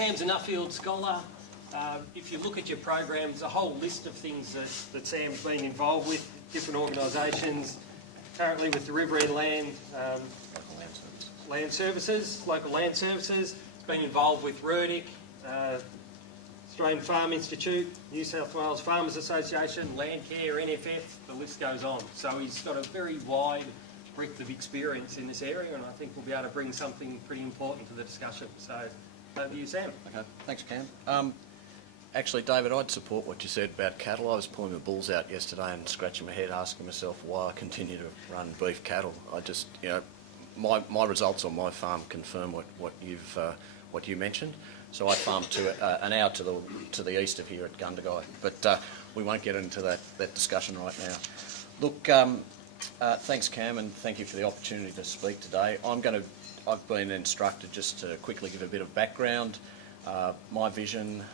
Sam's a Nuffield scholar. If you look at your programs, a whole list of things that Sam's been involved with, different organisations, currently with the River End Land Local Land Services. It's been involved with RERDIC, Australian Farm Institute, New South Wales Farmers Association, Landcare, NFF, the list goes on. So he's got a very wide breadth of experience in this area, and I think we'll be able to bring something pretty important to the discussion. So over to you, Sam. Okay, thanks, Cam. Actually, David, I'd support what you said about cattle. I was pulling the bulls out yesterday and scratching my head, asking myself why I continue to run beef cattle. I just, my results on my farm confirm what you mentioned. So I farm to an hour to the east of here at Gundagai, but we won't get into that discussion right now. Look, thanks, Cam, and thank you for the opportunity to speak today. I've been instructed just to quickly give a bit of background, my vision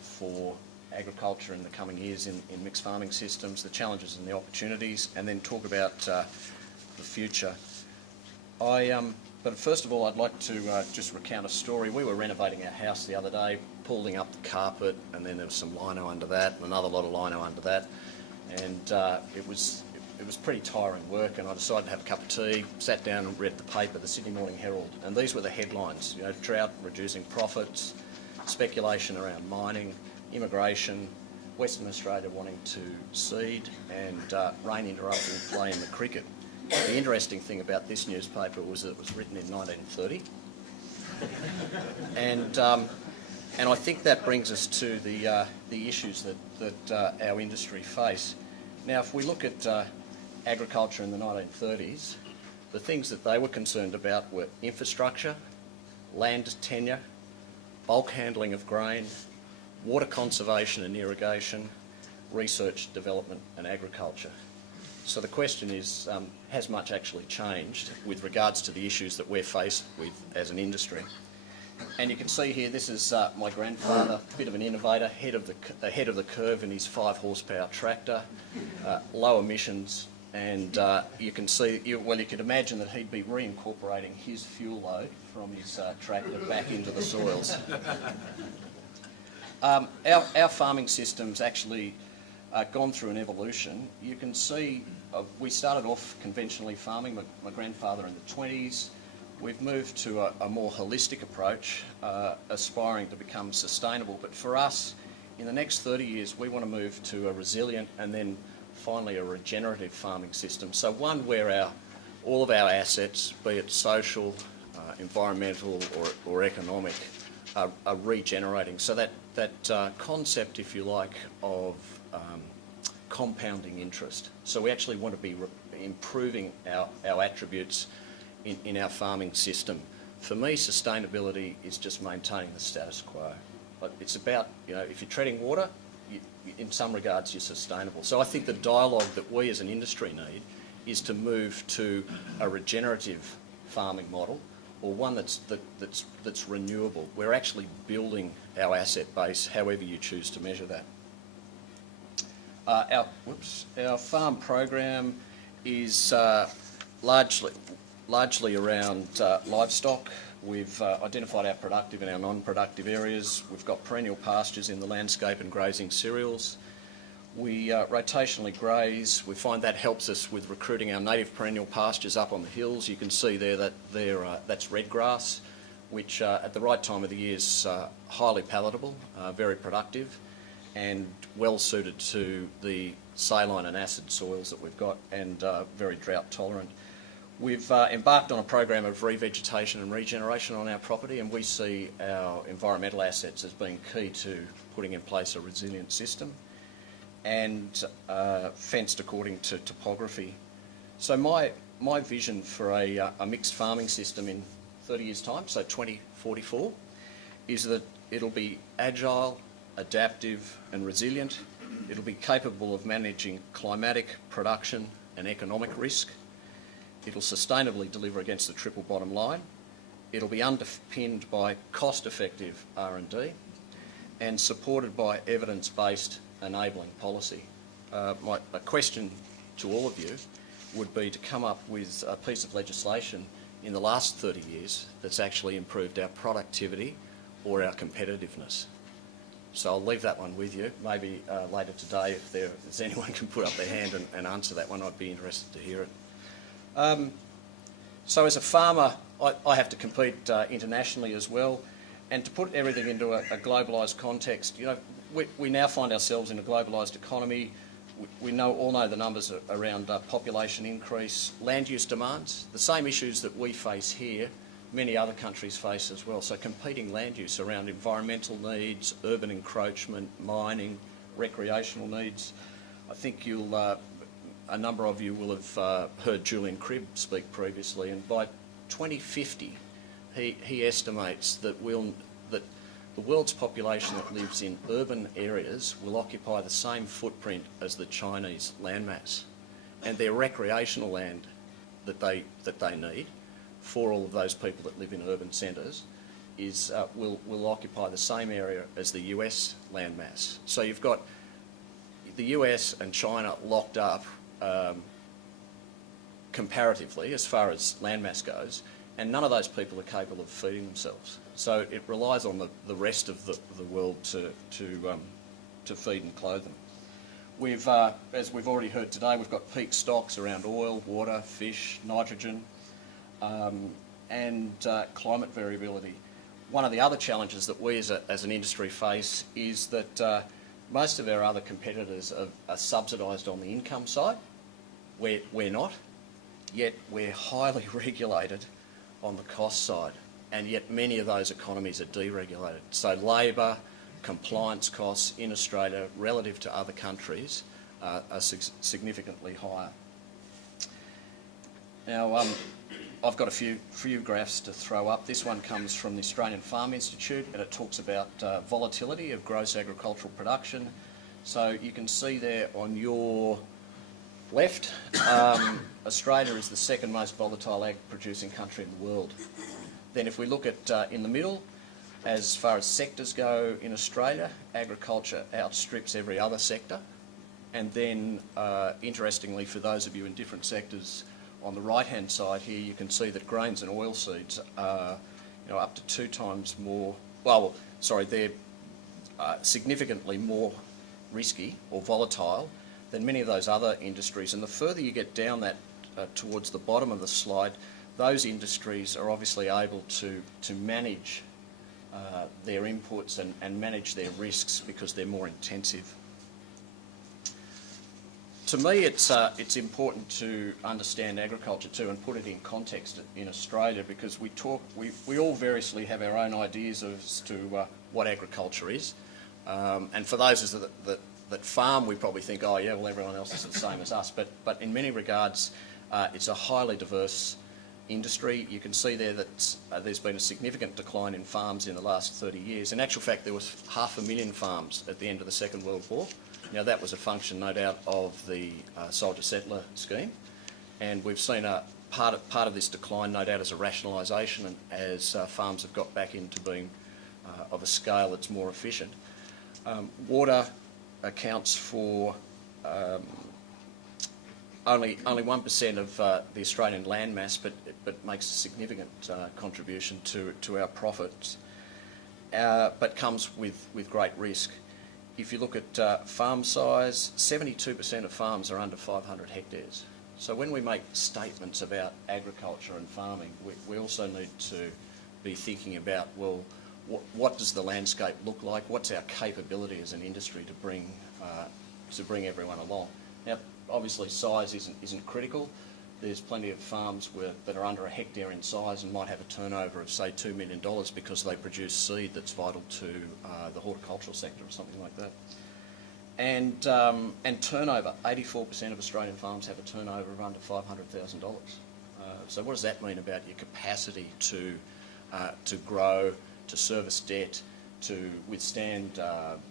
for agriculture in the coming years in mixed farming systems, the challenges and the opportunities, and then talk about the future. But first of all, I'd like to just recount a story. We were renovating our house the other day, pulling up the carpet, and then there was some lino under that, and another lot of lino under that, and it was pretty tiring work, and I decided to have a cup of tea, sat down and read the paper, the Sydney Morning Herald, and these were the headlines, drought reducing profits, speculation around mining, immigration, Western Australia wanting to seed, and rain interrupting play in the cricket. The interesting thing about this newspaper was that it was written in 1930, and I think that brings us to the issues that our industry face. Now, if we look at agriculture in the 1930s, the things that they were concerned about were infrastructure, land tenure, bulk handling of grain, water conservation and irrigation, research, development and agriculture. So the question is, has much actually changed with regards to the issues that we're faced with as an industry? And you can see here, this is my grandfather, a bit of an innovator, ahead of the curve in his 5 horsepower tractor, low emissions, and you can see, you could imagine that he'd be reincorporating his fuel load from his tractor back into the soils. Our farming system's actually gone through an evolution. You can see we started off conventionally farming, my grandfather in the 20s. We've moved to a more holistic approach, aspiring to become sustainable. But for us, in the next 30 years, we want to move to a resilient and then finally a regenerative farming system. So one where all of our assets, be it social, environmental or economic, are regenerating. So that concept, if you like, of compounding interest. So we actually want to be improving our attributes in our farming system. For me, sustainability is just maintaining the status quo. But it's about, if you're treading water, in some regards you're sustainable. So I think the dialogue that we as an industry need is to move to a regenerative farming model, or one that's renewable. We're actually building our asset base, however you choose to measure that. Our farm program is largely around livestock. We've identified our productive and our non-productive areas. We've got perennial pastures in the landscape and grazing cereals. We rotationally graze. We find that helps us with recruiting our native perennial pastures up on the hills. You can see there that that's red grass, which at the right time of the year is highly palatable, very productive, and well suited to the saline and acid soils that we've got, and very drought tolerant. We've embarked on a program of revegetation and regeneration on our property, and we see our environmental assets as being key to putting in place a resilient system, and fenced according to topography. So my vision for a mixed farming system in 30 years' time, so 2044, is that it'll be agile, adaptive and resilient. It'll be capable of managing climatic, production and economic risk. It'll sustainably deliver against the triple bottom line. It'll be underpinned by cost-effective R&D and supported by evidence-based enabling policy. A question to all of you would be to come up with a piece of legislation in the last 30 years that's actually improved our productivity or our competitiveness? So I'll leave that one with you. Maybe later today, if there's anyone can put up their hand and answer that one, I'd be interested to hear it. So as a farmer, I have to compete internationally as well. And to put everything into a globalised context, you know, we now find ourselves in a globalised economy. We all know the numbers around population increase, land use demands, the same issues that we face here, many other countries face as well. So competing land use around environmental needs, urban encroachment, mining, recreational needs. I think a number of you will have heard Julian Cribb speak previously, and by 2050 he estimates that the world's population that lives in urban areas will occupy the same footprint as the Chinese landmass, and their recreational land that they need for all of those people that live in urban centres will occupy the same area as the US landmass. So you've got the US and China locked up comparatively as far as landmass goes, and none of those people are capable of feeding themselves. So it relies on the rest of the world to feed and clothe them. As we've already heard today, we've got peak stocks around oil, water, fish, nitrogen, and climate variability. One of the other challenges that we as an industry face is that most of our other competitors are subsidised on the income side. We're not, yet we're highly regulated on the cost side, and yet many of those economies are deregulated. So labour, compliance costs in Australia relative to other countries are significantly higher. Now, I've got a few graphs to throw up. This one comes from the Australian Farm Institute, and it talks about volatility of gross agricultural production. So you can see there on your left, Australia is the second most volatile ag producing country in the world. Then if we look at in the middle, as far as sectors go in Australia, agriculture outstrips every other sector. And then interestingly, for those of you in different sectors, on the right-hand side here, you can see that grains and oilseeds are up to 2 times more, they're significantly more risky or volatile than many of those other industries. And the further you get down that towards the bottom of the slide, those industries are obviously able to manage their inputs and manage their risks because they're more intensive. To me, it's important to understand agriculture too and put it in context in Australia, because we all variously have our own ideas as to what agriculture is. And for those that farm, we probably think, oh yeah, well everyone else is the same as us. But in many regards, it's a highly diverse industry. You can see there that there's been a significant decline in farms in the last 30 years. In actual fact, there was 500,000 farms at the end of the Second World War. Now that was a function, no doubt, of the soldier-settler scheme, and we've seen a part of this decline, no doubt, as a rationalisation, and as farms have got back into being of a scale that's more efficient. Water accounts for only 1% of the Australian land mass, but makes a significant contribution to our profits, but comes with great risk. If you look at farm size, 72% of farms are under 500 hectares. So when we make statements about agriculture and farming, we also need to be thinking about, well, what does the landscape look like? What's our capability as an industry to bring everyone along? Now, obviously, size isn't critical. There's plenty of farms that are under a hectare in size and might have a turnover of, say, $2 million because they produce seed that's vital to the horticultural sector or something like that. And turnover, 84% of Australian farms have a turnover of under $500,000. So what does that mean about your capacity to grow, to service debt, to withstand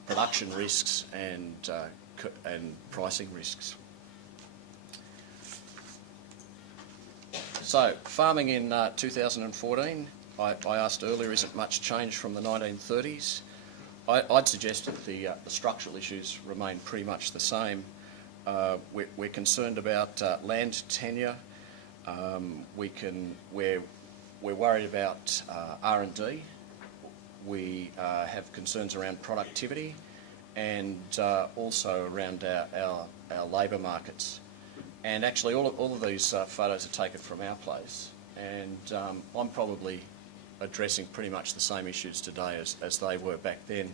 production risks and pricing risks? So, farming in 2014, I asked earlier, isn't much changed from the 1930s? I'd suggest that the structural issues remain pretty much the same. We're concerned about land tenure. We're worried about R&D. We have concerns around productivity and also around our labour markets. And actually all of these photos are taken from our place, and I'm probably addressing pretty much the same issues today as they were back then.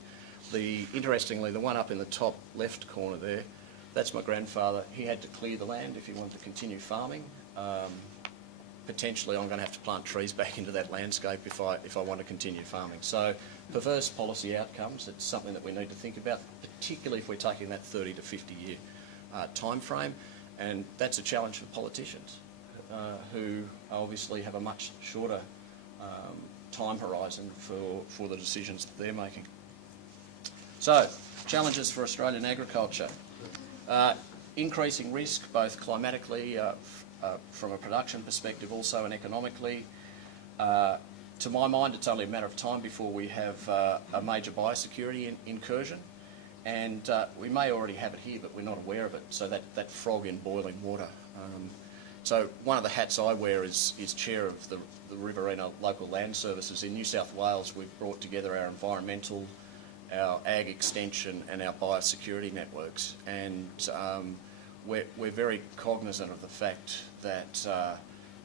Interestingly, the one up in the top left corner there, that's my grandfather. He had to clear the land if he wanted to continue farming. Potentially I'm going to have to plant trees back into that landscape if I want to continue farming. So perverse policy outcomes, it's something that we need to think about, particularly if we're taking that 30 to 50 year time frame. And that's a challenge for politicians who obviously have a much shorter time horizon for the decisions that they're making. So, challenges for Australian agriculture. Increasing risk, both climatically, from a production perspective, also and economically. To my mind, it's only a matter of time before we have a major biosecurity incursion. And we may already have it here, but we're not aware of it. So that frog in boiling water. So one of the hats I wear is chair of the Riverina Local Land Services. In New South Wales, we've brought together our environmental, our ag extension and our biosecurity networks. And we're very cognisant of the fact that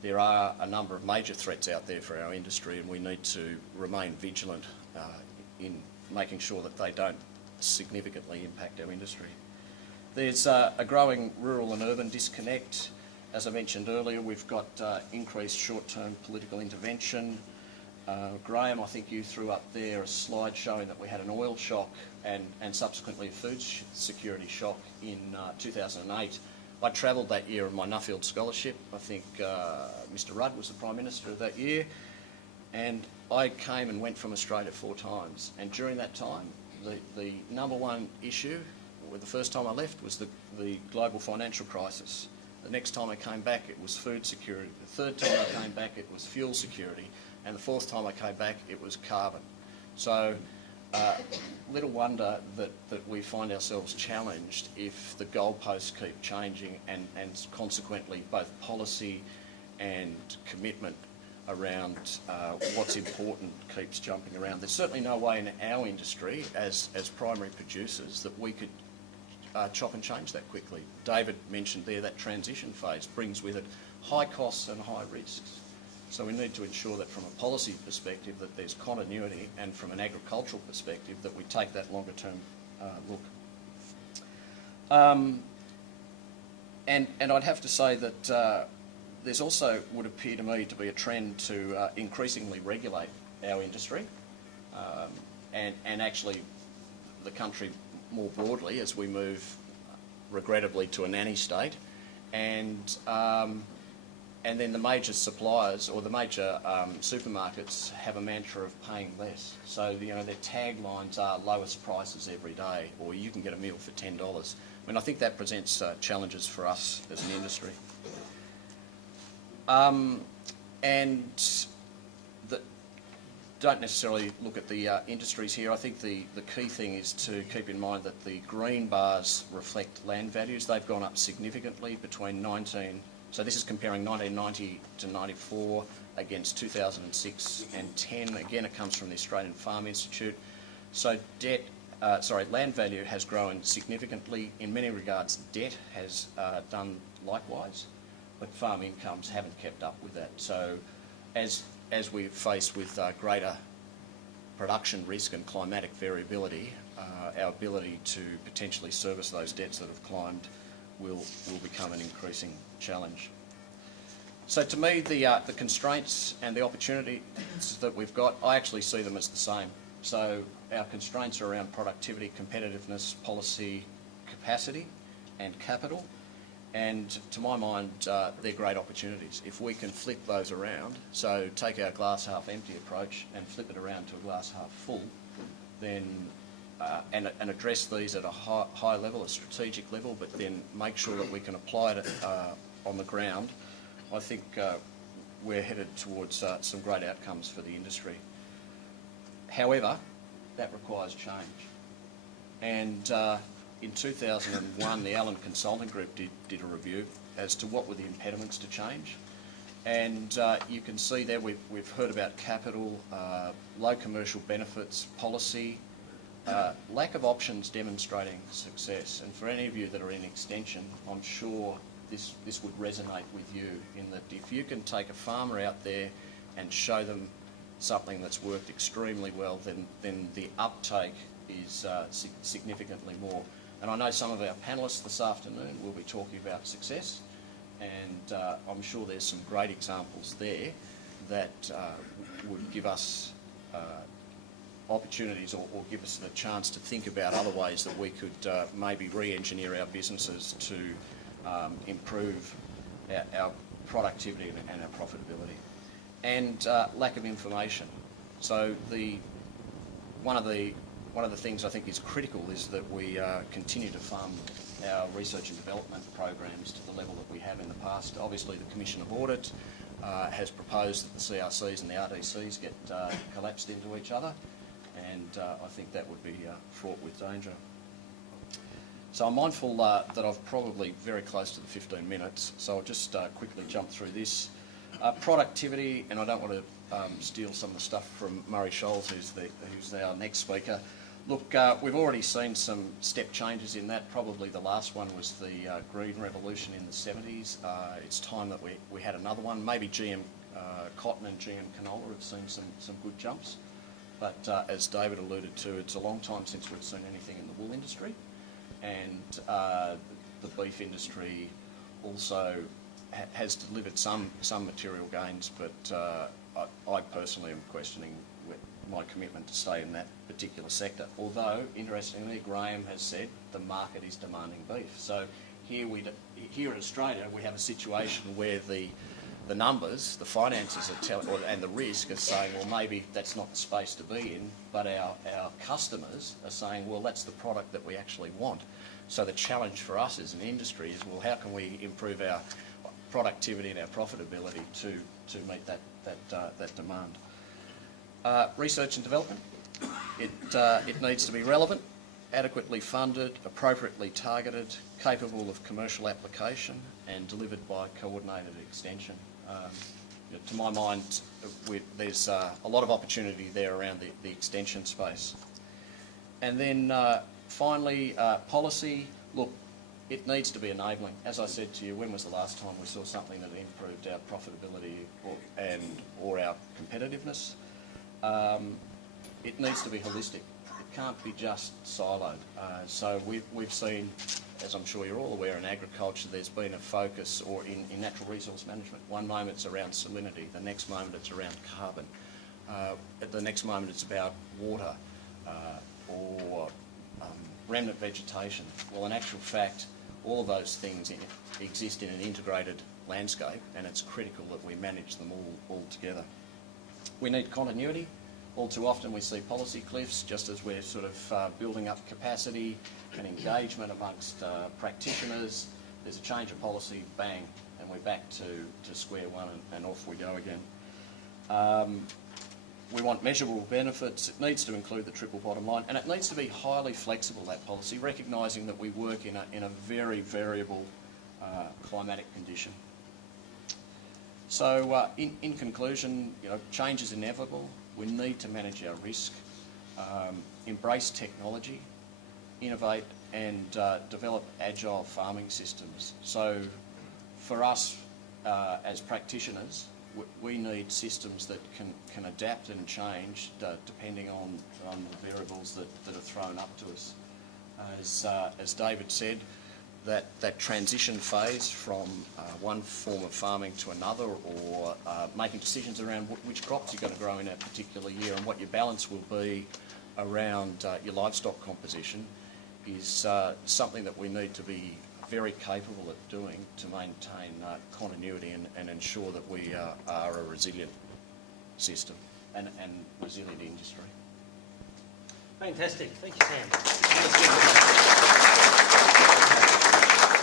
there are a number of major threats out there for our industry, and we need to remain vigilant in making sure that they don't significantly impact our industry. There's a growing rural and urban disconnect. As I mentioned earlier, we've got increased short-term political intervention. Graham, I think you threw up there a slide showing that we had an oil shock and subsequently a food security shock in 2008. I travelled that year on my Nuffield Scholarship. I think Mr Rudd was the Prime Minister of that year, and I came and went from Australia 4 times, and during that time the number one issue, well, the first time I left, was the global financial crisis. The next time I came back, it was food security. The third time I came back, it was fuel security. And the fourth time I came back, it was carbon. So little wonder that we find ourselves challenged if the goalposts keep changing and consequently both policy and commitment around what's important keeps jumping around. There's certainly no way in our industry as primary producers that we could chop and change that quickly. David mentioned there that transition phase brings with it high costs and high risks. So we need to ensure that from a policy perspective that there's continuity, and from an agricultural perspective that we take that longer term look. And I'd have to say that there's also, would appear to me, to be a trend to increasingly regulate our industry and actually the country more broadly as we move, regrettably, to a nanny state. And then the major suppliers or the major supermarkets have a mantra of paying less. So, you know, their taglines are lowest prices every day, or you can get a meal for $10. I mean, I think that presents challenges for us as an industry. Don't necessarily look at the industries here. I think the key thing is to keep in mind that the green bars reflect land values. They've gone up significantly between so this is comparing 1990 to 94 against 2006 and 10. Again, it comes from the Australian Farm Institute. So land value has grown significantly. In many regards, debt has done likewise, but farm incomes haven't kept up with that. So as we're faced with greater production risk and climatic variability, our ability to potentially service those debts that have climbed will become an increasing challenge. So to me, the constraints and the opportunities that we've got, I actually see them as the same. So our constraints are around productivity, competitiveness, policy, capacity and capital. And to my mind, they're great opportunities. If we can flip those around, so take our glass half empty approach and flip it around to a glass half full, then and address these at a high level, a strategic level, but then make sure that we can apply it on the ground, I think we're headed towards some great outcomes for the industry. However, that requires change. And in 2001, the Allen Consulting Group did a review as to what were the impediments to change. And you can see there we've heard about capital, low commercial benefits, policy, lack of options demonstrating success. And for any of you that are in extension, I'm sure this would resonate with you in that if you can take a farmer out there and show them something that's worked extremely well, then the uptake is significantly more. And I know some of our panellists this afternoon will be talking about success, and I'm sure there's some great examples there that would give us opportunities or give us the chance to think about other ways that we could maybe re-engineer our businesses to improve our productivity and our profitability. And lack of information. So one of the things I think is critical is that we continue to fund our research and development programs to the level that we have in the past. Obviously, the Commission of Audit has proposed that the CRCs and the RDCs get collapsed into each other, and I think that would be fraught with danger. So I'm mindful that I'm probably very close to the 15 minutes, so I'll just quickly jump through this. Productivity, and I don't want to steal some of the stuff from Murray Scholes, who's our next speaker. Look, we've already seen some step changes in that. Probably the last one was the green revolution in the 70s. It's time that we had another one. Maybe GM cotton and GM canola have seen some good jumps. But as David alluded to, it's a long time since we've seen anything in the wool industry. And the beef industry also has delivered some material gains, but I personally am questioning my commitment to stay in that particular sector. Although, interestingly, Graham has said the market is demanding beef. So here in Australia, we have a situation where the numbers, the finances and the risk are saying, well, maybe that's not the space to be in, but our customers are saying, well, that's the product that we actually want. So the challenge for us as an industry is, well, how can we improve our productivity and our profitability to meet that demand? Research and development, it needs to be relevant, adequately funded, appropriately targeted, capable of commercial application and delivered by coordinated extension. To my mind, there's a lot of opportunity there around the extension space. And then finally, policy. Look, it needs to be enabling. As I said to you, when was the last time we saw something that improved our profitability or our competitiveness? It needs to be holistic. It can't be just siloed. So we've seen, as I'm sure you're all aware, in agriculture there's been a focus, or in natural resource management. One moment it's around salinity, the next moment it's around carbon, at the next moment it's about water or remnant vegetation. Well, in actual fact, all of those things exist in an integrated landscape, and it's critical that we manage them all together. We need continuity. All too often we see policy cliffs just as we're sort of building up capacity and engagement amongst practitioners. There's a change of policy, bang, and we're back to square one and off we go again. We want measurable benefits. It needs to include the triple bottom line, and it needs to be highly flexible, that policy, recognising that we work in a very variable climatic condition. So in conclusion, change is inevitable. We need to manage our risk, embrace technology, innovate and develop agile farming systems. So for us as practitioners, we need systems that can adapt and change depending on the variables that are thrown up to us. As David said, that transition phase from one form of farming to another, or making decisions around which crops you're going to grow in a particular year and what your balance will be around your livestock composition, is something that we need to be very capable at doing to maintain continuity and ensure that we are a resilient system and resilient industry. Fantastic. Thank you, Sam.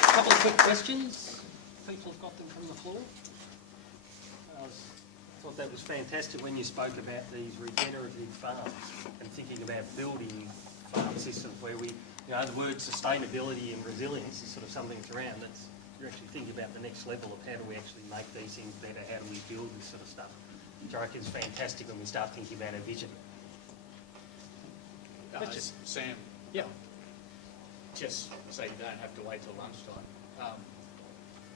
A couple of quick questions. People have got them from the floor. I thought that was fantastic when you spoke about these regenerative farms and thinking about building farm systems where we, the word sustainability and resilience is sort of something that's around. That's you're actually thinking about the next level of how do we actually make these things better, how do we build this sort of stuff, which I reckon is fantastic when we start thinking about our vision. Sam, Yeah. just so you don't have to wait till lunchtime.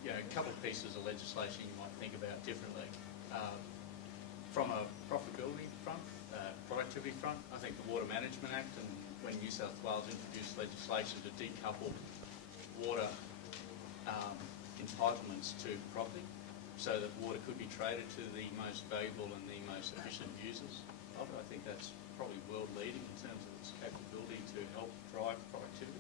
A couple of pieces of legislation you might think about differently. From a profitability front, productivity front, I think the Water Management Act, and when New South Wales introduced legislation to decouple water entitlements to property, so that water could be traded to the most valuable and the most efficient users of it. I think that's probably world leading in terms of its capability to help drive productivity.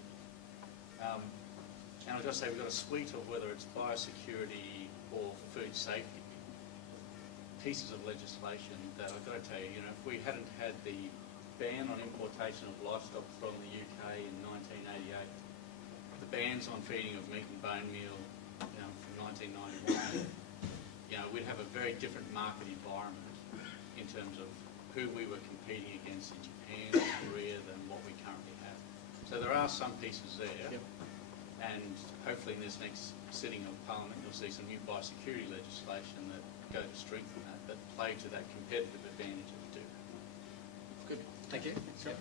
And I've got to say, we've got a suite of, whether it's biosecurity or food safety, pieces of legislation that I've got to tell you, if we hadn't had the ban on importation of livestock from the UK in 1988, the bans on feeding of meat and bone meal from 1991, we'd have a very different market environment in terms of who we were competing against in Japan and Korea than what we currently have. So there are some pieces there. Yep. And hopefully in this next sitting of Parliament you'll see some new biosecurity legislation that go to strengthen that play to that competitive advantage that we do. Good. Thank you.